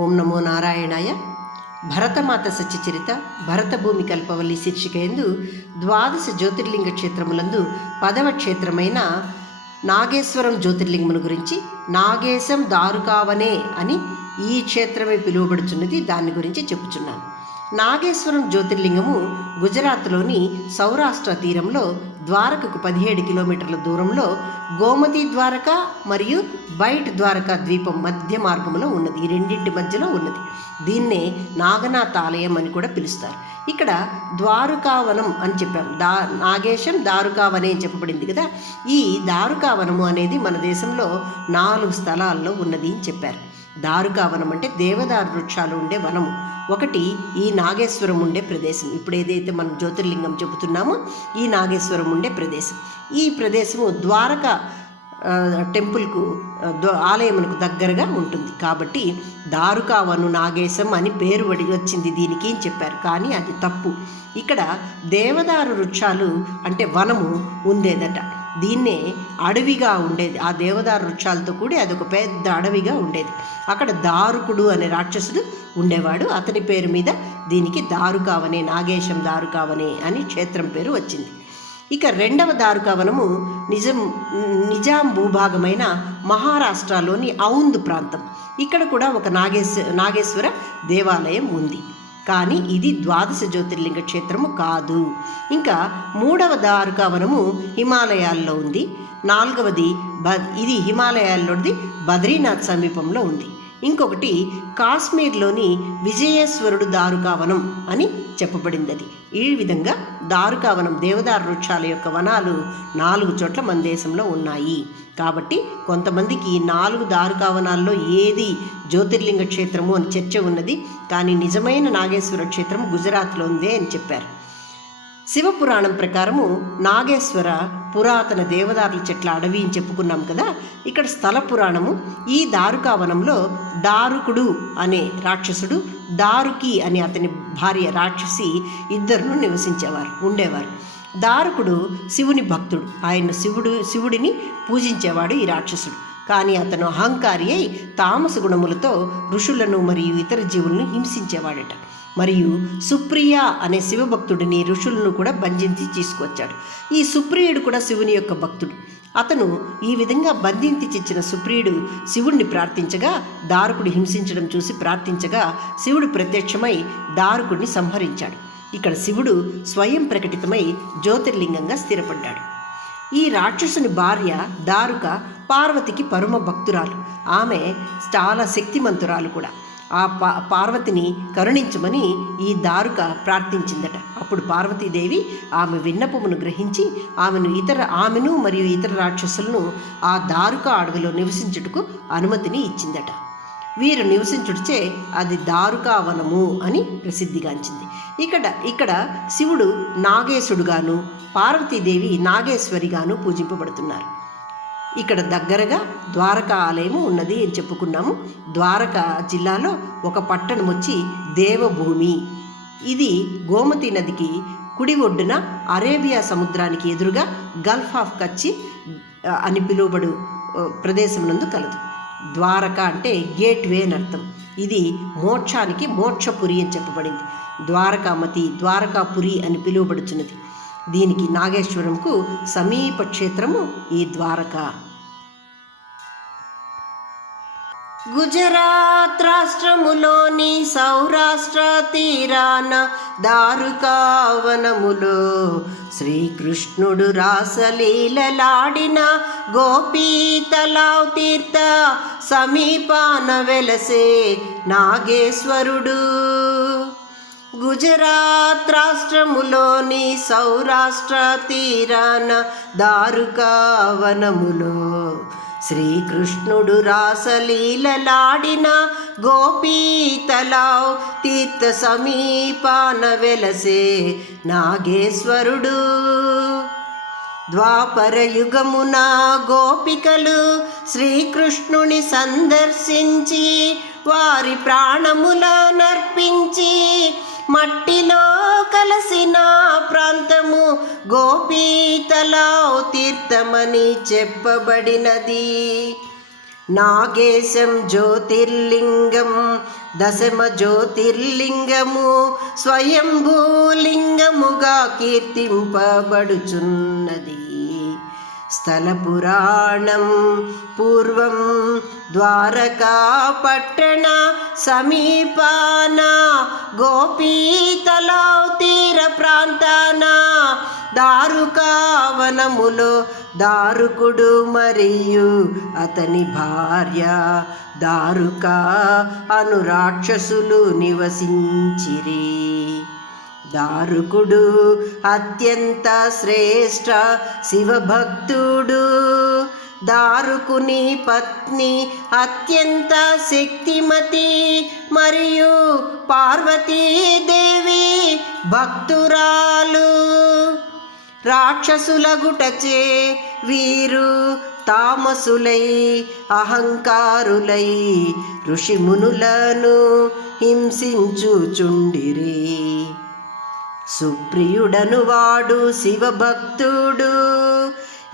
ఓం నమో నారాయణాయ. భరతమాత సత్యచరిత భరతభూమి కల్పవల్లి శీర్షికయందు ద్వాదశ జ్యోతిర్లింగ క్షేత్రములందు 10వ క్షేత్రమైన నాగేశ్వరం జ్యోతిర్లింగమును గురించి నాగేశం దారుకావనే అని ఈ క్షేత్రమే పిలువబడుచున్నది. దాని గురించి చెప్పుచున్నాను. నాగేశ్వరం జ్యోతిర్లింగము గుజరాత్లోని సౌరాష్ట్ర తీరంలో ద్వారకకు 17 కిలోమీటర్ల దూరంలో గోమతి ద్వారక మరియు బైట్ ద్వారకా ద్వీపం మధ్య మార్గంలో ఉన్నది. ఈ రెండింటి మధ్యలో ఉన్నది. దీన్నే నాగనాథ ఆలయం అని కూడా పిలుస్తారు. ఇక్కడ ద్వారకావనం అని చెప్పాం. నాగేశం దారుకావనే అని చెప్పబడింది కదా. ఈ దారుకావనము అనేది మన దేశంలో 4 స్థలాల్లో ఉన్నది అని చెప్పారు. దారుకావనం అంటే దేవదారు వృక్షాలు ఉండే వనము. ఒకటి ఈ నాగేశ్వరం ఉండే ప్రదేశం. ఇప్పుడు ఏదైతే మనం జ్యోతిర్లింగం చెబుతున్నామో ఈ నాగేశ్వరం ఉండే ప్రదేశం. ఈ ప్రదేశము ద్వారక టెంపుల్కు ఆలయమునకు దగ్గరగా ఉంటుంది. కాబట్టి దారుకావను నాగేశం అని పేరు వచ్చింది దీనికి అని చెప్పారు. కానీ అది తప్పు. ఇక్కడ దేవదారు వృక్షాలు అంటే వనము ఉండేదట. దీన్నే అడవిగా ఉండేది. ఆ దేవదారు వృక్షాలతో కూడి అదొక పెద్ద అడవిగా ఉండేది. అక్కడ దారుకుడు అనే రాక్షసుడు ఉండేవాడు. అతని పేరు మీద దీనికి దారుకావనే, నాగేశం దారుకావనే అని క్షేత్రం పేరు వచ్చింది. ఇక 2వ దారుకావనము నిజాం భూభాగమైన మహారాష్ట్రలోని ఔంద్ ప్రాంతం. ఇక్కడ కూడా ఒక నాగేశ్వర దేవాలయం ఉంది. కానీ ఇది ద్వాదశ జ్యోతిర్లింగ క్షేత్రము కాదు. ఇంకా 3వ దారుకావనము హిమాలయాల్లో ఉంది. 4వది ఇది హిమాలయాల్లోది బద్రీనాథ్ సమీపంలో ఉంది. ఇంకొకటి కాశ్మీర్లోని విజయేశ్వరుడు దారుకావనం అని చెప్పబడింది. అది ఈ విధంగా దారుకావనం దేవదారు వృక్షాల యొక్క వనాలు 4 చోట్ల మన దేశంలో ఉన్నాయి. కాబట్టి కొంతమందికి ఈ 4 దారుకావనాల్లో ఏది జ్యోతిర్లింగ క్షేత్రము అని చర్చ ఉన్నది. కానీ నిజమైన నాగేశ్వర క్షేత్రం గుజరాత్లో ఉందే అని చెప్పారు. శివపురాణం ప్రకారము నాగేశ్వర పురాతన దేవదారుల చెట్ల అడవి అని చెప్పుకున్నాం కదా. ఇక్కడ స్థల పురాణము ఈ దారుకావనంలో దారుకుడు అనే రాక్షసుడు, దారుకి అనే అతని భార్య రాక్షసి ఇద్దరును ఉండేవారు. దారుకుడు శివుని భక్తుడు. ఆయన శివుడిని పూజించేవాడు ఈ రాక్షసుడు. కానీ అతను అహంకారి అయి తామస గుణములతో ఋషులను మరియు ఇతర జీవులను హింసించేవాడట. మరియు సుప్రియ అనే శివభక్తుడిని ఋషులను కూడా బంధించి తీసుకొచ్చాడు. ఈ సుప్రియుడు కూడా శివుని యొక్క భక్తుడు. అతను ఈ విధంగా బంధించి ఇచ్చిన సుప్రియుడు శివుణ్ణి ప్రార్థించగా, దారుకుడు హింసించడం చూసి ప్రార్థించగా శివుడు ప్రత్యక్షమై దారుకుడిని సంహరించాడు. ఇక్కడ శివుడు స్వయం ప్రకటితమై జ్యోతిర్లింగంగా స్థిరపడ్డాడు. ఈ రాక్షసుని భార్య దారుక పార్వతికి పరమ భక్తురాలు. ఆమె చాలా శక్తిమంతురాలు కూడా. ఆ పార్వతిని కరుణించమని ఈ దారుక ప్రార్థించిందట. అప్పుడు పార్వతీదేవి ఆమె విన్నపమును గ్రహించి ఆమెను మరియు ఇతర రాక్షసులను ఆ దారుక అడవిలో నివసించుటకు అనుమతిని ఇచ్చిందట. వీరు నివసించుటచే అది దారుకావనము అని ప్రసిద్ధిగాంచింది. ఇక్కడ శివుడు నాగేశుడుగాను, పార్వతీదేవి నాగేశ్వరిగాను పూజింపబడుతున్నారు. ఇక్కడ దగ్గరగా ద్వారకా ఆలయము ఉన్నది అని చెప్పుకున్నాము. ద్వారకా జిల్లాలో ఒక పట్టణం వచ్చి దేవభూమి. ఇది గోమతి నదికి కుడి ఒడ్డున అరేబియా సముద్రానికి ఎదురుగా గల్ఫ్ ఆఫ్ కచ్ అని పిలువబడు ప్రదేశం నందు కలదు. ద్వారక అంటే గేట్వే అని అర్థం. ఇది మోక్షానికి మోక్షపురి అని చెప్పబడింది. ద్వారకామతి, ద్వారకాపురి అని పిలువబడుచున్నది. దీనికి నాగేశ్వరంకు సమీప క్షేత్రము ఈ ద్వారక. గుజరాత్ రాష్ట్రములోని సౌరాష్ట్ర తీరాన దారుకావనములో శ్రీకృష్ణుడు రాసలీలలాడిన గోపీ తలావ్ తీర్థ సమీపాన వెలసే నాగేశ్వరుడు. గుజరాత్ రాష్ట్రములోని సౌరాష్ట్ర తీరాన దారుకావనములో శ్రీకృష్ణుడు రాసలీలలాడిన గోపీ తలావ్ తీర్థ సమీపాన వెలసే నాగేశ్వరుడు. ద్వాపర యుగమున గోపికలు శ్రీకృష్ణుని సందర్శించి వారి ప్రాణములనర్పించి మట్టిలో కలసిన ప్రాంతము గోపీ తలావ్ తీర్థమని చెప్పబడినది. నాగేశం జ్యోతిర్లింగం దశమ జ్యోతిర్లింగము స్వయంభూలింగముగా కీర్తింపబడుచున్నది. స్థల పురాణం పూర్వం ద్వారకా పట్టణ సమీపాన గోపీతలావ్ తీర ప్రాంతాన దారుకావనములో దారుకుడు మరియు అతని భార్య దారుక అను రాక్షసులు నివసించిరి. దారుకుడు అత్యంత శ్రేష్ఠ శివభక్తుడు. దారుకుని పత్ని అత్యంత శక్తిమతి మరియు పార్వతీదేవి భక్తురాలు. రాక్షసుల గుటచే వీరు తామసులై అహంకారులై ఋషిమునులను హింసించుచుండిరి. సుప్రియుడను వాడు శివభక్తుడు.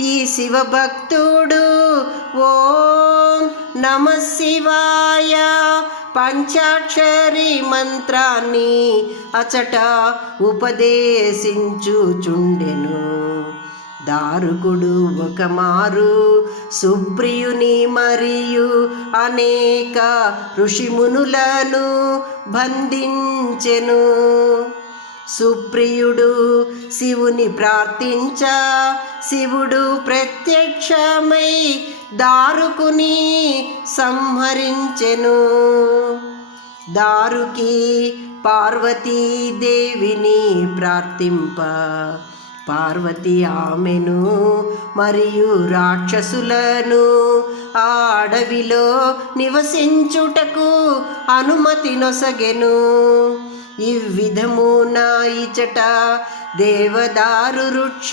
ఈ శివభక్తుడు ఓం నమ శివాయ పంచాక్షరి మంత్రాన్ని అచట ఉపదేశించుచుండెను. దారుకుడు ఒకమారు సుప్రియుని మరియు అనేక ఋషిమునులను బంధించెను. సుప్రియుడు శివుని ప్రార్థించ శివుడు ప్రత్యక్షమై దారుకుని సంహరించెను. దారుకి పార్వతీదేవిని ప్రార్థింప పార్వతి ఆమెను మరియు రాక్షసులను ఆ అడవిలో నివసించుటకు అనుమతి నొసగెను. ఈ విధమున ఇచట దేవదారు వృక్ష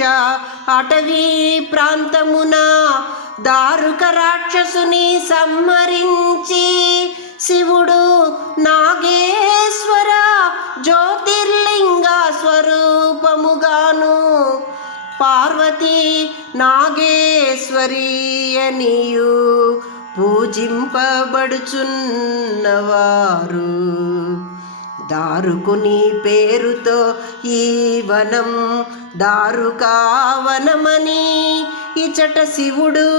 అటవీ ప్రాంతమున దారుక రాక్షసుని సంహరించి శివుడు నాగేశ్వర జ్యోతిర్లింగ స్వరూపముగాను పార్వతి నాగేశ్వరి అనియు పూజింపబడుచున్నవారు. దారుకుని పేరుతో ఈ వనం దారుకావనమని ఇచట శివుడు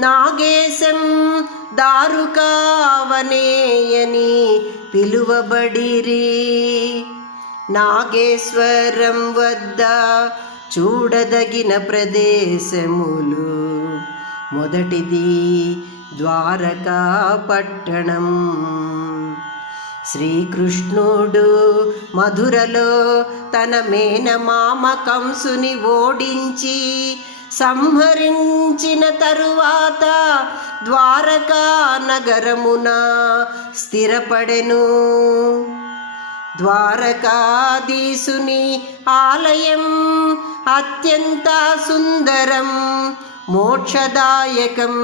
నాగేశం దారుకావనేయని పిలువబడిరి. నాగేశ్వరం వద్ద చూడదగిన ప్రదేశములు మొదటిది ద్వారకా పట్టణం. శ్రీకృష్ణుడు మధురలో తన మేనమామ కంసుని ఓడించి సంహరించిన తరువాత ద్వారకా నగరమున స్థిరపడెను. ద్వారకాధీశుని ఆలయం అత్యంత సుందరం మోక్షదాయకం.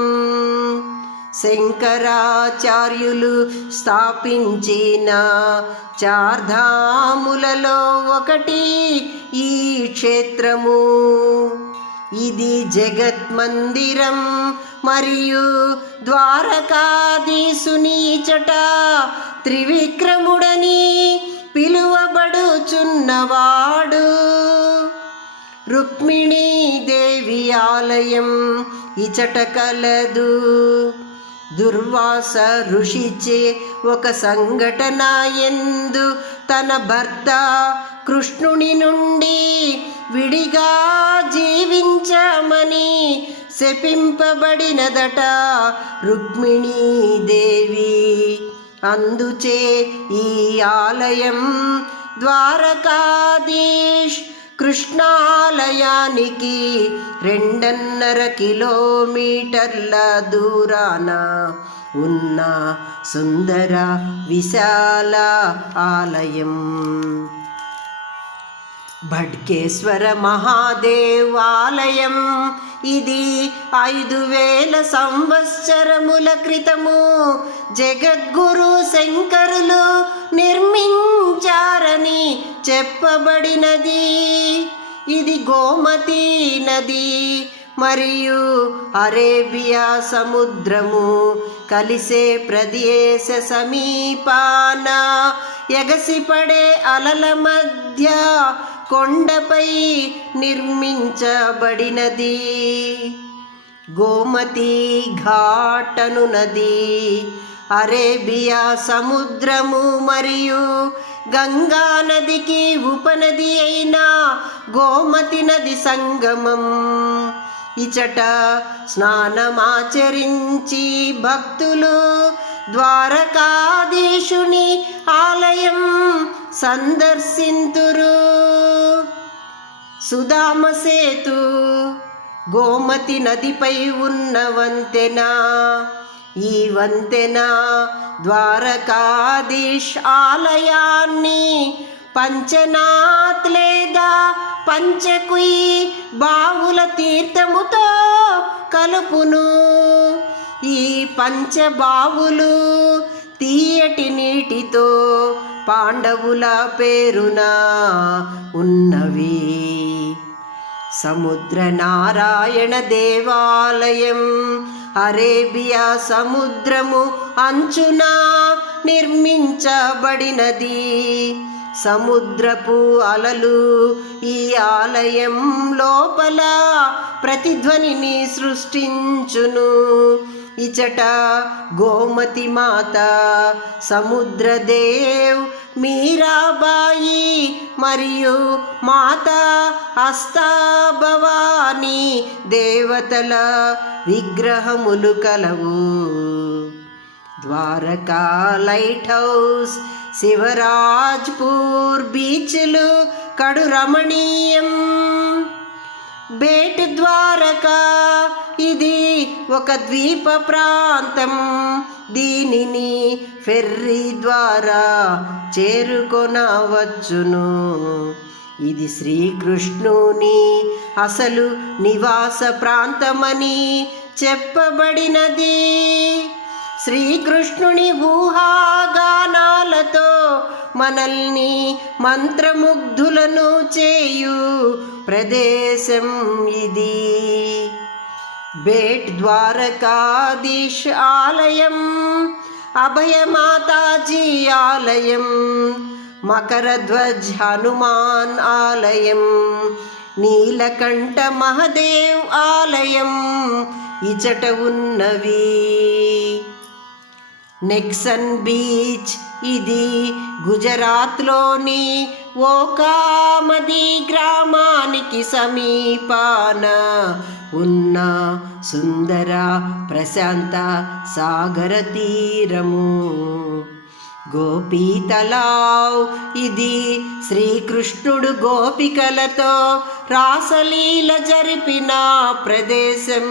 శంకరాచార్యులు స్థాపించిన చార్ధాములలో ఒకటి ఈ క్షేత్రము. ఇది జగత్ మందిరం మరియు ద్వారకాధీశుని ఇచట త్రివిక్రముడని పిలువబడుచున్నవాడు. రుక్మిణీ దేవి ఆలయం ఇచట కలదు. దుర్వాస ఋషిచే ఒక సంఘటన యందు తన భర్త కృష్ణుని నుండి విడిగా జీవించమని శపింపబడినదట రుక్మిణీదేవి. అందుచే ఈ ఆలయం ద్వారకాధీశ్ కృష్ణాలయానికి 2.5 కిలోమీటర్ల దూరాన ఉన్న సుందర విశాల ఆలయం. భడ్కేశ్వర మహాదేవాలయం ఇది 5000 సంవత్సరముల క్రితము జగద్గురు శంకరులు నిర్మించారని చెప్పబడినది. ఇది గోమతి నది మరియు అరేబియా సముద్రము కలిసే ప్రదేశ సమీపాన ఎగసిపడే అలల మధ్య కొండపై నిర్మించబడినది. గోమతి ఘాటను నది, అరేబియా సముద్రము మరియు గంగా నదికి ఉపనది అయిన గోమతి నది సంగమం. ఇచట స్నానమాచరించి భక్తులు ద్వారకాధీశుని ఆలయం సందర్శింతురు. సుదామ సేతు గోమతి నదిపై ఉన్న వంతెన. ఈ వంతెన ద్వారకాధీశ్ ఆలయాన్ని పంచనాథ్ లేదా పంచకుయి బావుల తీర్థముతో కలుపును. ఈ పంచబావులు తీయటి నీటితో పాండవుల పేరున ఉన్నవి. సముద్ర నారాయణ దేవాలయం అరేబియా సముద్రము అంచున నిర్మించబడినది. సముద్రపు అలలు ఈ ఆలయం లోపల ప్రతిధ్వనిని సృష్టించును. ఇచట గోమతి మాత, సముద్రదేవ్, మీరాబాయి మరియు మాత అస్తాభవాని దేవతల విగ్రహములు కలవు. ద్వారకా లైట్ హౌస్, శివరాజ్పూర్ బీచ్లు కడు రమణీయం. బేట్ ద్వారకా ఇది ఒక ద్వీప ప్రాంతం. దీనిని ఫెర్రీ ద్వారా చేరుకొనవచ్చును. ఇది శ్రీకృష్ణుని అసలు నివాస ప్రాంతమని చెప్పబడినది. శ్రీకృష్ణుని ఊహాగానాలతో మనల్ని మంత్రముగ్ధులను చేయు ప్రదేశం ఇది. బేట్ ద్వారకాధీశ్ ఆలయం, అభయమాతాజీ ఆలయం, మకరధ్వజ్ హనుమాన్ ఆలయం, నీలకంఠ మహదేవ్ ఆలయం ఇచట ఉన్నవి. నెక్సన్ బీచ్ ఇది గుజరాత్లోని ఓకామది గ్రామానికి సమీపాన ఉన్న సుందర ప్రశాంత సాగర తీరము. గోపీ తలావ్ ఇది శ్రీకృష్ణుడు గోపికలతో రాసలీల జరిపిన ప్రదేశం.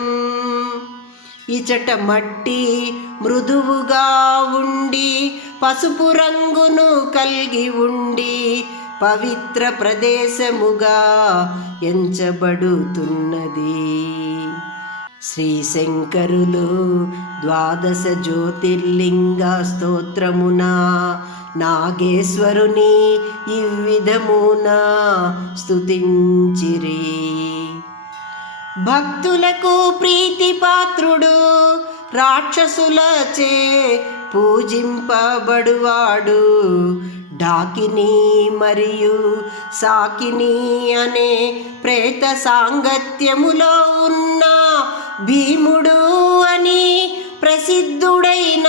ఇచట మట్టి మృదువుగా ఉండి పసుపు రంగును కలిగి ఉండి పవిత్ర ప్రదేశముగా ఎంచబడుతున్నది. శ్రీశంకరులు 12 జ్యోతిర్లింగ స్తోత్రమున నాగేశ్వరుని ఇవ్విధమున స్తుతించిరి. భక్తులకు ప్రీతిపాత్రుడు, రాక్షసులచే పూజింపబడువాడు. డాకిని మరియు సాకిని అనే ప్రేత సాంగత్యములో ఉన్న భీముడు అని ప్రసిద్ధుడైన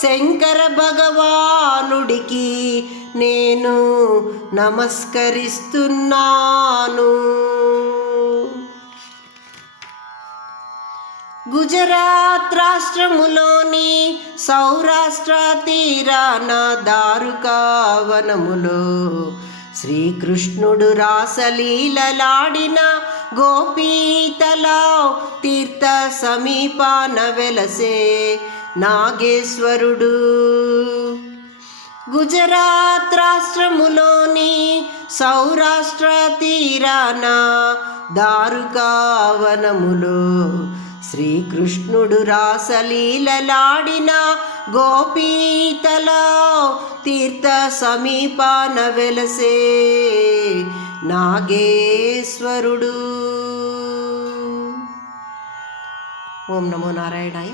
శంకర భగవానుడికి నేను నమస్కరిస్తున్నాను. గుజరాత్ రాష్ట్రములోని సౌరాష్ట్ర తీరాన దారుకావనములో శ్రీకృష్ణుడు రాసలీలలాడిన గోపీతలావ్ తీర్థ సమీపాన వెలసే నాగేశ్వరుడు. గుజరాత్ రాష్ట్రములోని సౌరాష్ట్ర తీరాన దారుకావనములో శ్రీకృష్ణుడు రాసలీలలాడిన గోపీతలావ్ తీర్థ సమీపాన వెలసే నాగేశ్వరుడు. ఓం నమో నారాయణాయ.